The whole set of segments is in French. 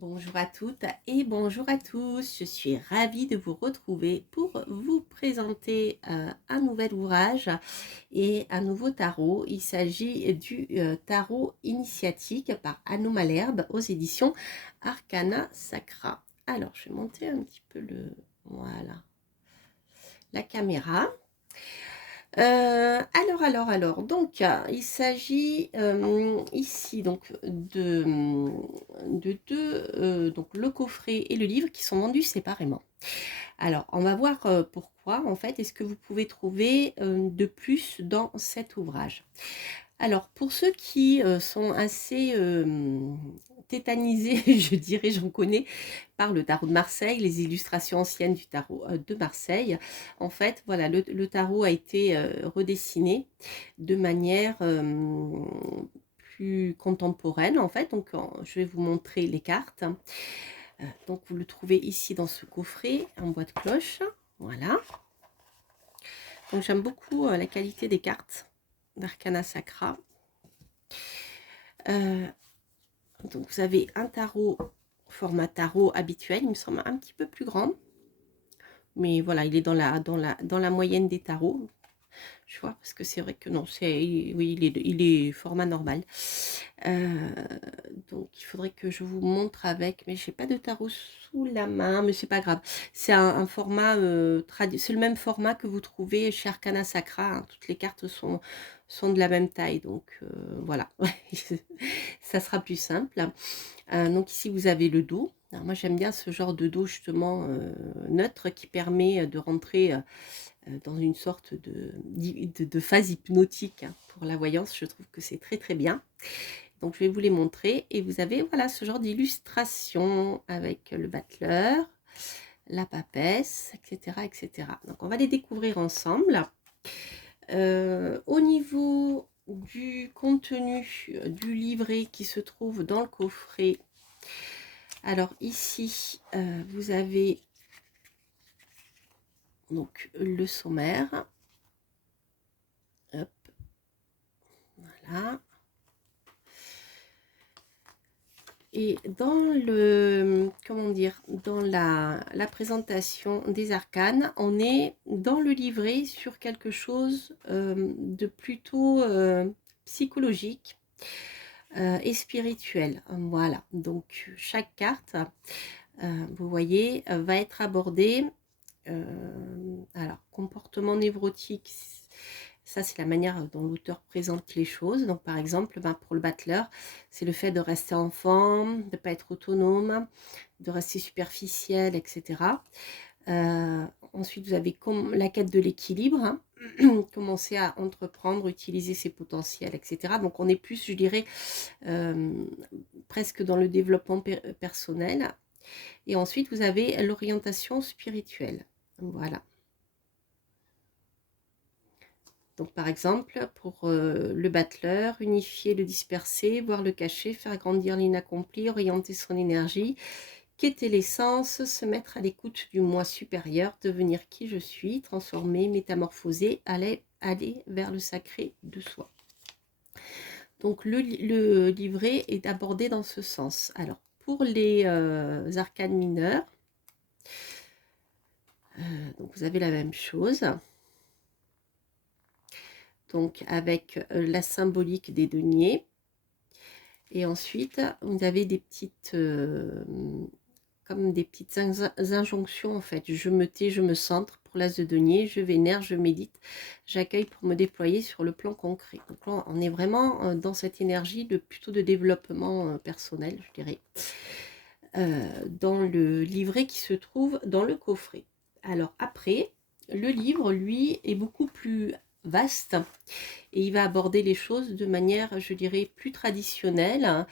Bonjour à toutes et bonjour à tous, je suis ravie de vous retrouver pour vous présenter un nouvel ouvrage et un nouveau tarot. Il s'agit du tarot initiatique par Anno Malherbe aux éditions Arcana Sacra. Alors, je vais monter un petit peu voilà, la caméra. Donc, il s'agit ici donc de deux, donc le coffret et le livre qui sont vendus séparément. Alors, on va voir pourquoi, en fait, est-ce que vous pouvez trouver de plus dans cet ouvrage. Alors, pour ceux qui sont assez tétanisés, je dirais, j'en connais, par le tarot de Marseille, les illustrations anciennes du tarot de Marseille, en fait, voilà, le tarot a été redessiné de manière plus contemporaine, en fait. Donc, je vais vous montrer les cartes. Donc, vous le trouvez ici dans ce coffret en bois de cloche. Voilà. Donc, j'aime beaucoup la qualité des cartes d'Arcana Sacra. Donc vous avez un tarot, format tarot habituel, il me semble un petit peu plus grand. Mais voilà, il est dans la moyenne des tarots. Je vois, parce que c'est vrai que non, oui, il est format normal. Donc il faudrait que je vous montre avec, mais j'ai pas de tarot sous la main, mais c'est pas grave. C'est un format c'est le même format que vous trouvez chez Arcana Sacra, hein. Toutes les cartes sont de la même taille, donc voilà, ça sera plus simple. Donc ici vous avez le dos. Alors moi j'aime bien ce genre de dos justement neutre qui permet de rentrer dans une sorte de phase hypnotique, hein, pour la voyance. Je trouve que c'est très très bien. Donc je vais vous les montrer et vous avez voilà ce genre d'illustration avec le battleur, la papesse, etc., etc. Donc on va les découvrir ensemble. Au niveau du contenu du livret qui se trouve dans le coffret, alors ici vous avez donc le sommaire. Hop, voilà. Et dans le, comment dire, dans la présentation des arcanes, on est dans le livret sur quelque chose de plutôt psychologique et spirituel. Voilà, donc chaque carte, vous voyez, va être abordée. Alors, comportement névrotique, ça c'est la manière dont l'auteur présente les choses. Donc par exemple, pour le battleur, c'est le fait de rester enfant, de ne pas être autonome, de rester superficiel, etc. Ensuite, vous avez la quête de l'équilibre, hein. Commencer à entreprendre, utiliser ses potentiels, etc. Donc on est plus, je dirais, presque dans le développement personnel. Et ensuite, vous avez l'orientation spirituelle. Voilà. Donc par exemple, pour le battleur, unifier le dispersé, voir le caché, faire grandir l'inaccompli, orienter son énergie, quêter l'essence, se mettre à l'écoute du moi supérieur, devenir qui je suis, transformer, métamorphoser, aller vers le sacré de soi. Donc le livret est abordé dans ce sens. Alors pour les arcanes mineures, donc vous avez la même chose. Donc avec la symbolique des deniers. Et ensuite, vous avez des petites, comme des petites injonctions en fait. Je me tais, je me centre pour l'as de denier, je vénère, je médite, j'accueille pour me déployer sur le plan concret. Donc là, on est vraiment dans cette énergie plutôt de développement personnel, je dirais, dans le livret qui se trouve dans le coffret. Alors après, le livre, lui, est beaucoup plus vaste et il va aborder les choses de manière, je dirais, plus traditionnelle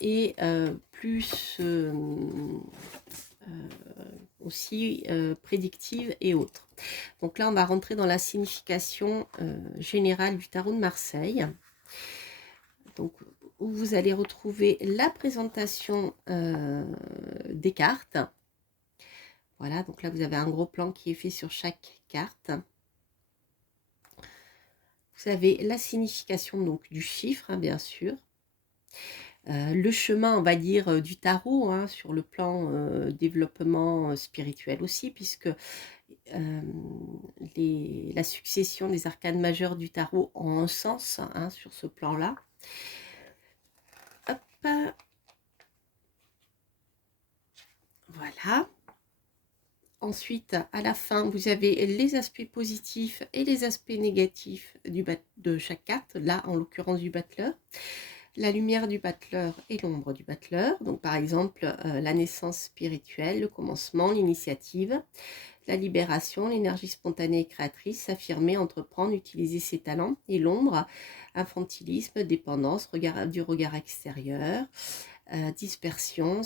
et plus aussi prédictive et autres. Donc là, on va rentrer dans la signification générale du tarot de Marseille. Donc, où vous allez retrouver la présentation des cartes. Voilà, donc là, vous avez un gros plan qui est fait sur chaque carte. Vous avez la signification donc du chiffre, hein, bien sûr. le chemin, on va dire, du tarot, hein, sur le plan développement spirituel aussi, puisque la succession des arcanes majeures du tarot ont un sens, hein, sur ce plan-là. Hop, voilà. Ensuite, à la fin, vous avez les aspects positifs et les aspects négatifs de chaque carte, là en l'occurrence du battleur. La lumière du battleur et l'ombre du battleur. Donc par exemple, la naissance spirituelle, le commencement, l'initiative, la libération, l'énergie spontanée et créatrice, s'affirmer, entreprendre, utiliser ses talents. Et l'ombre, infantilisme, dépendance, du regard extérieur, dispersion,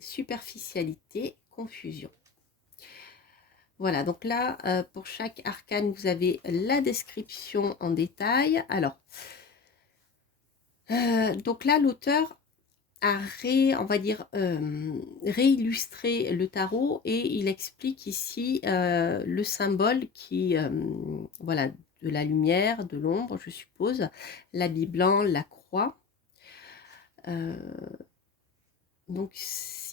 superficialité, confusion. Voilà, donc là, pour chaque arcane, vous avez la description en détail. Alors, donc là, l'auteur a on va dire, réillustré le tarot et il explique ici le symbole qui, voilà, de la lumière, de l'ombre, je suppose, l'habit blanc, la croix. Donc,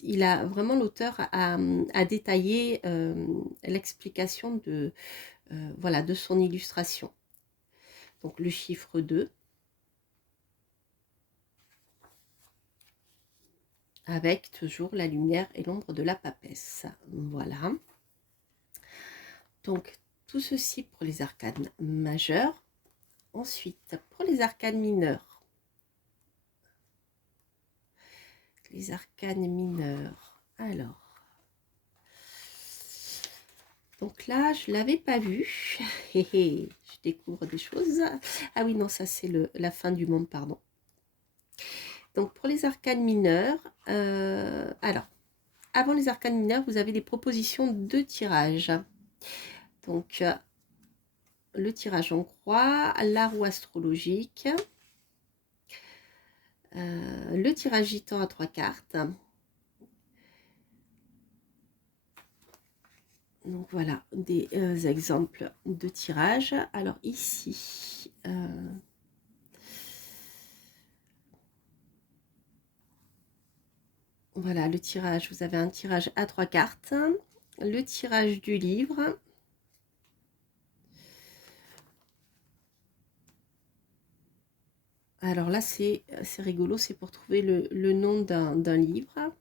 il a vraiment, l'auteur a détaillé l'explication de, voilà, de son illustration. Donc, le chiffre 2. Avec toujours la lumière et l'ombre de la papesse. Voilà. Donc, tout ceci pour les arcanes majeures. Ensuite, pour les arcanes mineures. Les arcanes mineures. Alors. Donc là, je ne l'avais pas vu. Je découvre des choses. Ah oui, non, ça c'est la fin du monde, pardon. Donc pour les arcanes mineures, alors, avant les arcanes mineures, vous avez des propositions de tirage. Donc, le tirage en croix, la roue astrologique, le tirage gitan à 3 cartes. Donc voilà des exemples de tirage. Alors ici, voilà le tirage. Vous avez un tirage à 3 cartes, le tirage du livre. Alors là, c'est rigolo, c'est pour trouver le nom d'un livre.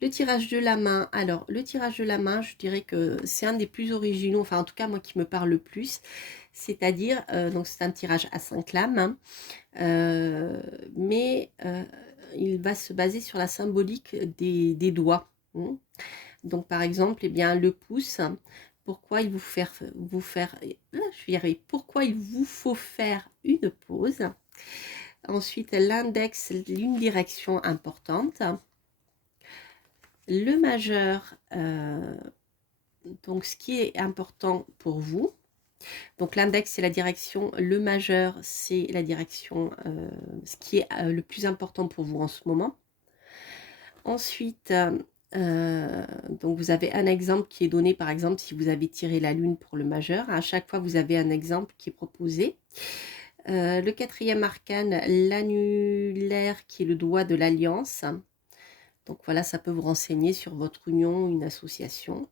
Le tirage de la main, alors le tirage de la main, je dirais que c'est un des plus originaux, enfin en tout cas moi qui me parle le plus, c'est-à-dire, donc c'est un tirage à 5 lames, hein, mais il va se baser sur la symbolique des doigts. Hein. Donc par exemple, eh bien, le pouce, pourquoi il je vais y arriver, pourquoi il vous faut faire une pause. Ensuite, l'index, une direction importante. Le majeur, donc ce qui est important pour vous. Donc l'index, c'est la direction. Le majeur, c'est la direction, ce qui est le plus important pour vous en ce moment. Ensuite, donc vous avez un exemple qui est donné, par exemple, si vous avez tiré la lune pour le majeur. À chaque fois, vous avez un exemple qui est proposé. Le quatrième arcane, l'annulaire, qui est le doigt de l'alliance. Donc voilà, ça peut vous renseigner sur votre union, une association.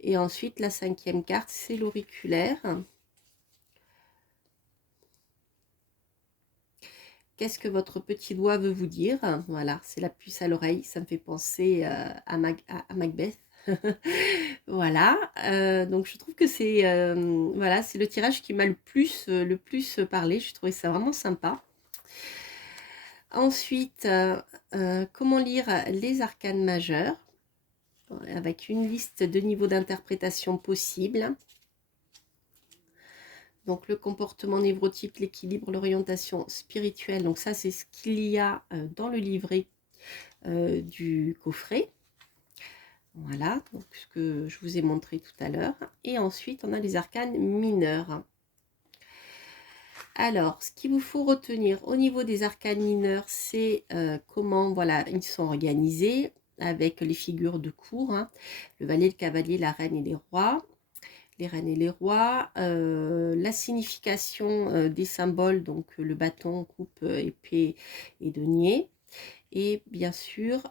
Et ensuite, la cinquième carte, c'est l'auriculaire. Qu'est-ce que votre petit doigt veut vous dire? Voilà, c'est la puce à l'oreille. Ça me fait penser à Macbeth. Voilà, donc je trouve que c'est voilà, c'est le tirage qui m'a le plus parlé. Je trouvais ça vraiment sympa. Ensuite, comment lire les arcanes majeures avec une liste de niveaux d'interprétation possibles. Donc le comportement névrotique, l'équilibre, l'orientation spirituelle. Donc ça, c'est ce qu'il y a dans le livret du coffret. Voilà, donc ce que je vous ai montré tout à l'heure. Et ensuite, on a les arcanes mineurs. Alors, ce qu'il vous faut retenir au niveau des arcanes mineurs, c'est comment, voilà, ils sont organisés avec les figures de cour, hein, le valet, le cavalier, la reine et les rois. les reines et les rois, la signification des symboles, donc le bâton, coupe, épée et denier, et bien sûr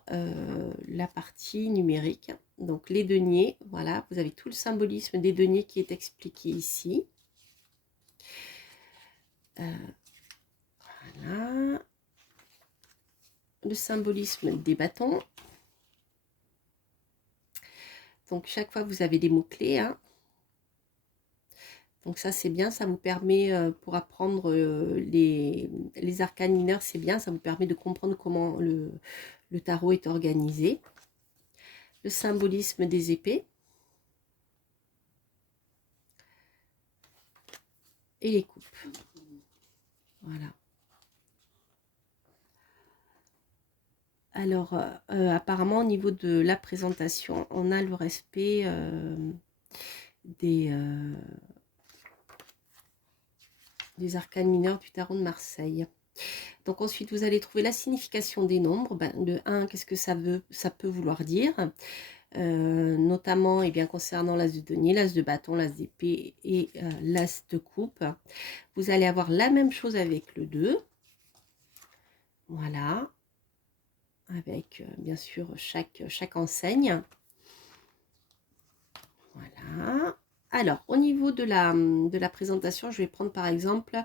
la partie numérique, donc les deniers, voilà, vous avez tout le symbolisme des deniers qui est expliqué ici. Voilà. Le symbolisme des bâtons. Donc chaque fois vous avez des mots-clés, hein. Donc ça c'est bien, ça vous permet pour apprendre les arcanes mineurs, c'est bien, ça vous permet de comprendre comment le tarot est organisé. Le symbolisme des épées. Et les coupes. Voilà. Alors, apparemment, au niveau de la présentation, on a le respect des arcanes mineurs du tarot de Marseille. Donc ensuite, vous allez trouver la signification des nombres. Ben, le 1, qu'est-ce que ça peut vouloir dire, notamment bien, concernant l'as de denier, l'as de bâton, l'as d'épée et l'as de coupe. Vous allez avoir la même chose avec le 2. Voilà. Avec bien sûr chaque enseigne. Voilà. Alors, au niveau de la présentation, je vais prendre par exemple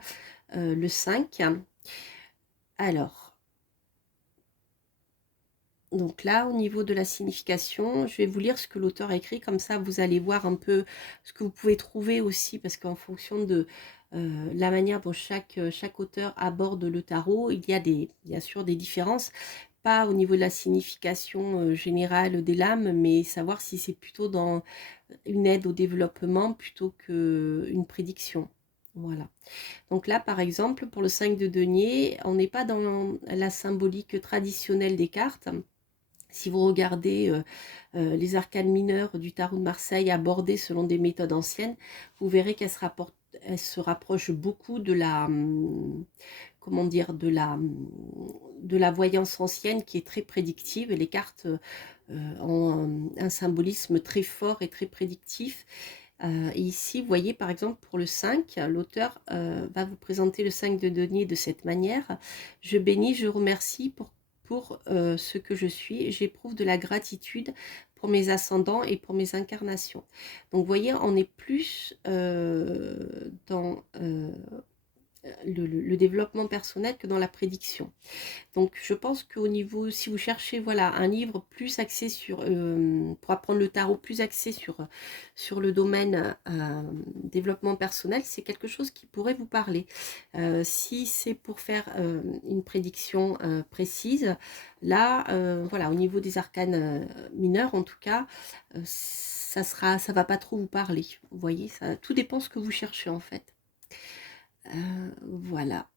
le 5. Alors, donc là, au niveau de la signification, je vais vous lire ce que l'auteur a écrit, comme ça vous allez voir un peu ce que vous pouvez trouver aussi, parce qu'en fonction de la manière dont chaque auteur aborde le tarot, il y a bien sûr des différences, pas au niveau de la signification générale des lames, mais savoir si c'est plutôt dans une aide au développement plutôt qu'une prédiction. Voilà. Donc là, par exemple, pour le 5 de denier, on n'est pas dans la symbolique traditionnelle des cartes. Si vous regardez les arcanes mineures du tarot de Marseille abordées selon des méthodes anciennes, vous verrez qu'elles se rapprochent beaucoup de la, comment dire, de la voyance ancienne qui est très prédictive. Et les cartes ont un symbolisme très fort et très prédictif. Et ici, vous voyez, par exemple, pour le 5, l'auteur va vous présenter le 5 de denier de cette manière. Je bénis, je remercie pour ce que je suis. J'éprouve de la gratitude pour mes ascendants et pour mes incarnations. Donc, vous voyez, on est plus dans le développement personnel que dans la prédiction. Donc je pense qu'au niveau, si vous cherchez voilà, un livre plus axé sur, pour apprendre le tarot, plus axé sur le domaine développement personnel, c'est quelque chose qui pourrait vous parler. Si c'est pour faire une prédiction précise, là, voilà, au niveau des arcanes mineurs, en tout cas, ça va pas trop vous parler. Vous voyez, ça, tout dépend ce que vous cherchez en fait. Voilà.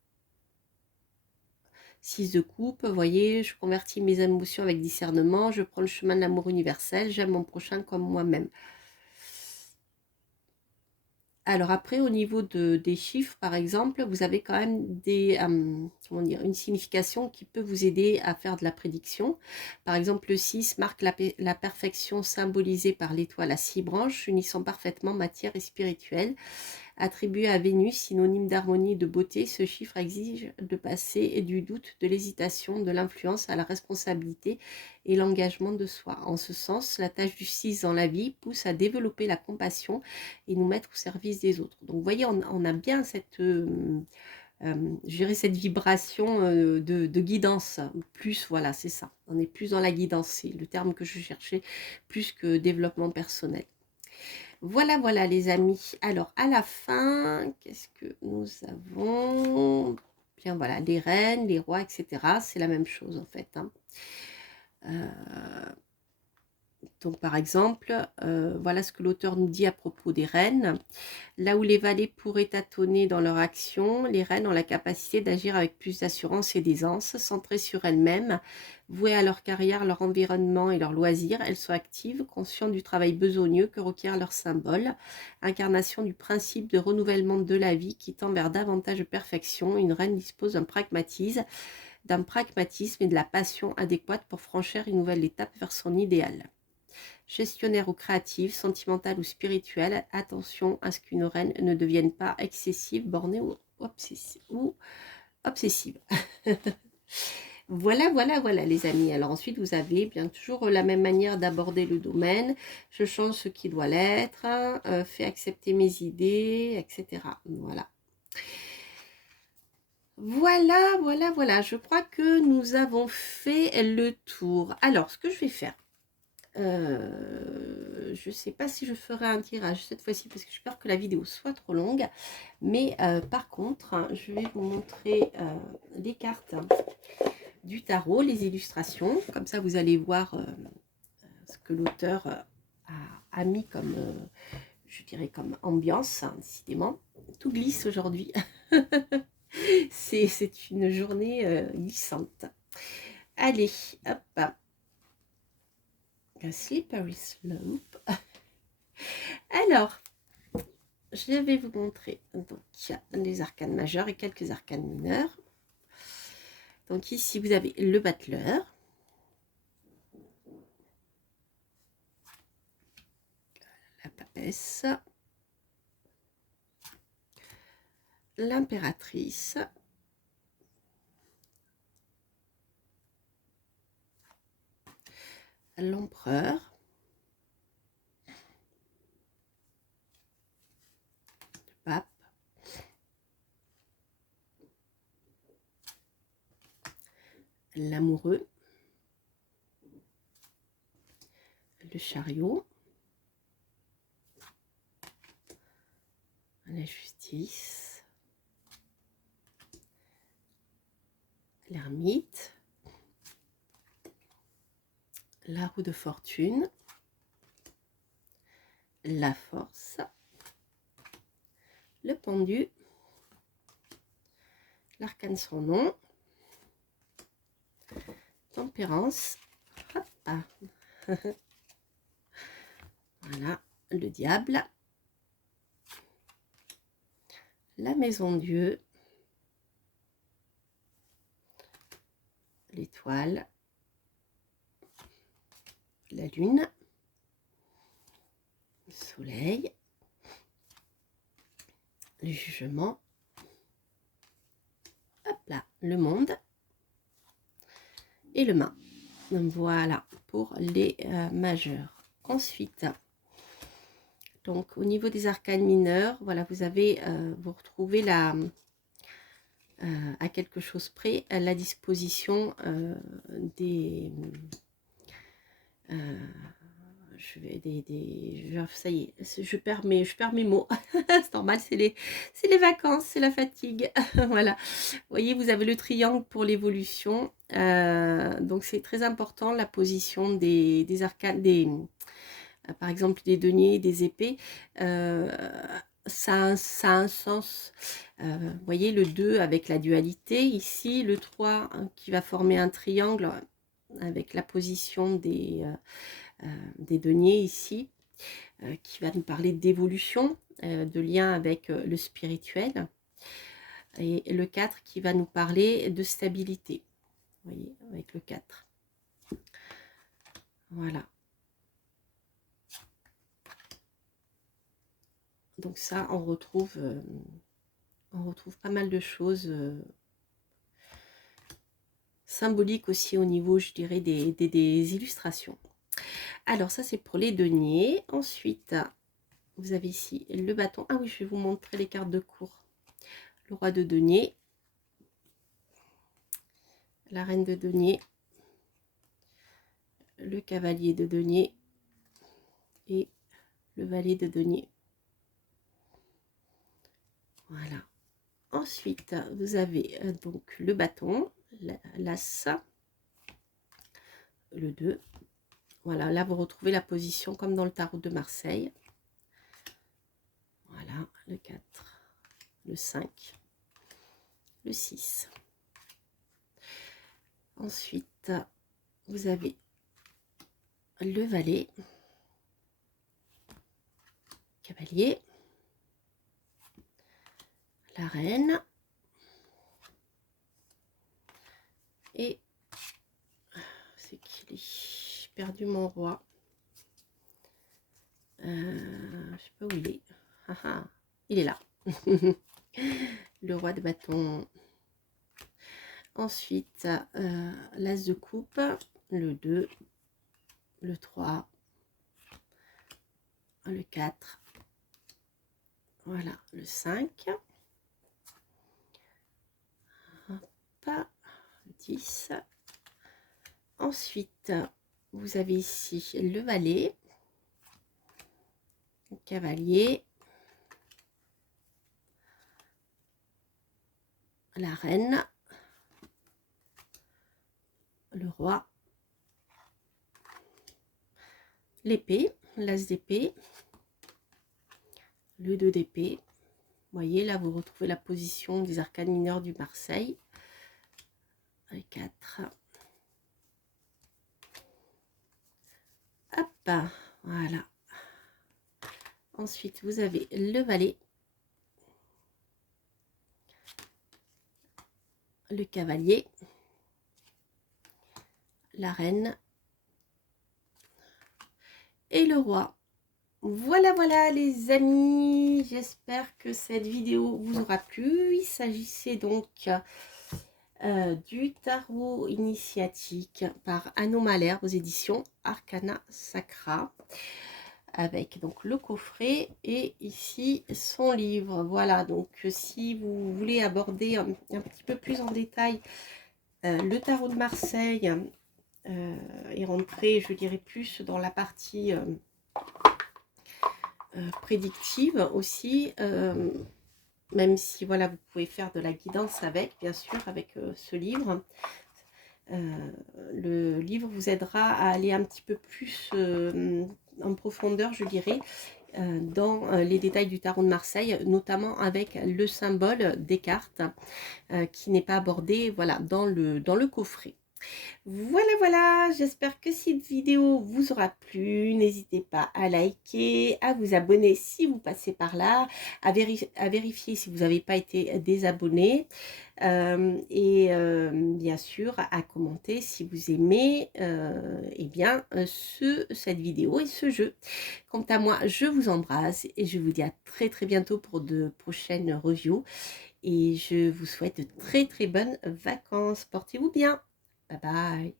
6 de coupe, vous voyez, je convertis mes émotions avec discernement, je prends le chemin de l'amour universel, j'aime mon prochain comme moi-même. Alors après, au niveau des chiffres, par exemple, vous avez quand même comment dire, une signification qui peut vous aider à faire de la prédiction. Par exemple, le 6 marque la perfection symbolisée par l'étoile à 6 branches, unissant parfaitement matière et spirituelle. Attribué à Vénus, synonyme d'harmonie et de beauté, ce chiffre exige de passer du doute, de l'hésitation, de l'influence à la responsabilité et l'engagement de soi. En ce sens, la tâche du 6 dans la vie pousse à développer la compassion et nous mettre au service des autres. Donc vous voyez, on a bien cette, je dirais cette vibration de guidance. Plus, voilà, c'est ça. On est plus dans la guidance, c'est le terme que je cherchais, plus que développement personnel. Voilà, voilà les amis. Alors, à la fin, qu'est-ce que nous avons? Bien, voilà, les reines, les rois, etc. C'est la même chose, en fait. Hein. Donc, par exemple, voilà ce que l'auteur nous dit à propos des reines. Là où les valets pourraient tâtonner dans leur action, les reines ont la capacité d'agir avec plus d'assurance et d'aisance, centrées sur elles-mêmes, vouées à leur carrière, leur environnement et leurs loisirs. Elles sont actives, conscientes du travail besogneux que requiert leur symbole, incarnation du principe de renouvellement de la vie qui tend vers davantage de perfection. Une reine dispose d'un pragmatisme et de la passion adéquate pour franchir une nouvelle étape vers son idéal. Gestionnaire ou créative, sentimentale ou spirituelle, attention à ce qu'une reine ne devienne pas excessive, bornée ou obsessive. Voilà, voilà, voilà les amis. Alors ensuite, vous avez bien toujours la même manière d'aborder le domaine. Je change ce qui doit l'être, fais accepter mes idées, etc. Voilà. Voilà, voilà, voilà. Je crois que nous avons fait le tour. Alors, ce que je vais faire, je ne sais pas si je ferai un tirage cette fois-ci parce que j'ai peur que la vidéo soit trop longue. Mais par contre, je vais vous montrer les cartes du tarot, les illustrations. Comme ça, vous allez voir ce que l'auteur a mis comme, je dirais, comme ambiance, hein, décidément. Tout glisse aujourd'hui. C'est une journée glissante. Allez, hop. A slippery slope. Alors, je vais vous montrer donc les arcanes majeures et quelques arcanes mineures. Donc ici, vous avez le battleur. La papesse. L'impératrice. L'empereur. Le pape. L'amoureux. Le chariot. La justice. L'ermite. La roue de fortune. La force. Le pendu. L'arcane sans nom. Tempérance. Hop. Voilà, le diable. La maison Dieu. L'étoile. La lune. Le soleil. Le jugement. Hop là, le monde. Et le main. Voilà, pour les majeurs. Ensuite, donc au niveau des arcanes mineurs, voilà, vous avez, vous retrouvez la, à quelque chose près, la disposition des... ça y est, je perds mes mots. C'est normal, c'est les vacances, c'est la fatigue. Voilà. Vous voyez, vous avez le triangle pour l'évolution. Donc c'est très important la position des arcanes, par exemple des deniers, des épées. Ça a un sens. Vous voyez le 2 avec la dualité ici, le 3 hein, qui va former un triangle avec la position des deniers ici, qui va nous parler d'évolution, de lien avec le spirituel, et le 4 qui va nous parler de stabilité, vous voyez, avec le 4. Voilà. Donc ça, on retrouve pas mal de choses symboliques aussi au niveau, je dirais, des illustrations. Alors ça, c'est pour les deniers. Ensuite, vous avez ici le bâton. Ah oui, je vais vous montrer les cartes de cour. Le roi de denier, la reine de denier, le cavalier de denier et le valet de denier. Voilà. Ensuite, vous avez donc le bâton, l'as, le 2. Voilà, là vous retrouvez la position comme dans le tarot de Marseille. Voilà, le 4, le 5, le 6. Ensuite, vous avez le valet, cavalier, la reine et c'est qu'il est perdu mon roi. Je sais pas où il est. Ah, ah, il est là. Le roi de bâton. Ensuite, l'as de coupe, le 2, le 3, le 4, voilà, le 5, hop, le 10. Ensuite, vous avez ici le valet, le cavalier, la reine, le roi, l'épée, l'as d'épée, le 2 d'épée. Vous voyez, là, vous retrouvez la position des arcanes mineurs du Marseille. Le 4. Hop, voilà. Ensuite, vous avez le valet, le cavalier, la reine et le roi. Voilà, voilà les amis, j'espère que cette vidéo vous aura plu. Il s'agissait donc du tarot initiatique par Anno Malherbe aux éditions Arcana Sacra, avec donc le coffret et ici son livre. Voilà, donc si vous voulez aborder un petit peu plus en détail le tarot de Marseille et rentrer, je dirais, plus dans la partie prédictive aussi, même si voilà, vous pouvez faire de la guidance avec, bien sûr, avec ce livre. Le livre vous aidera à aller un petit peu plus en profondeur, je dirais, dans les détails du tarot de Marseille, notamment avec le symbole des cartes qui n'est pas abordé, voilà, dans le coffret. Voilà, voilà, j'espère que cette vidéo vous aura plu. N'hésitez pas à liker, à vous abonner si vous passez par là, à vérifier si vous n'avez pas été désabonné et bien sûr à commenter si vous aimez eh bien, cette vidéo et ce jeu. Quant à moi, je vous embrasse et je vous dis à très très bientôt pour de prochaines reviews et je vous souhaite de très très bonnes vacances. Portez-vous bien. Bye bye.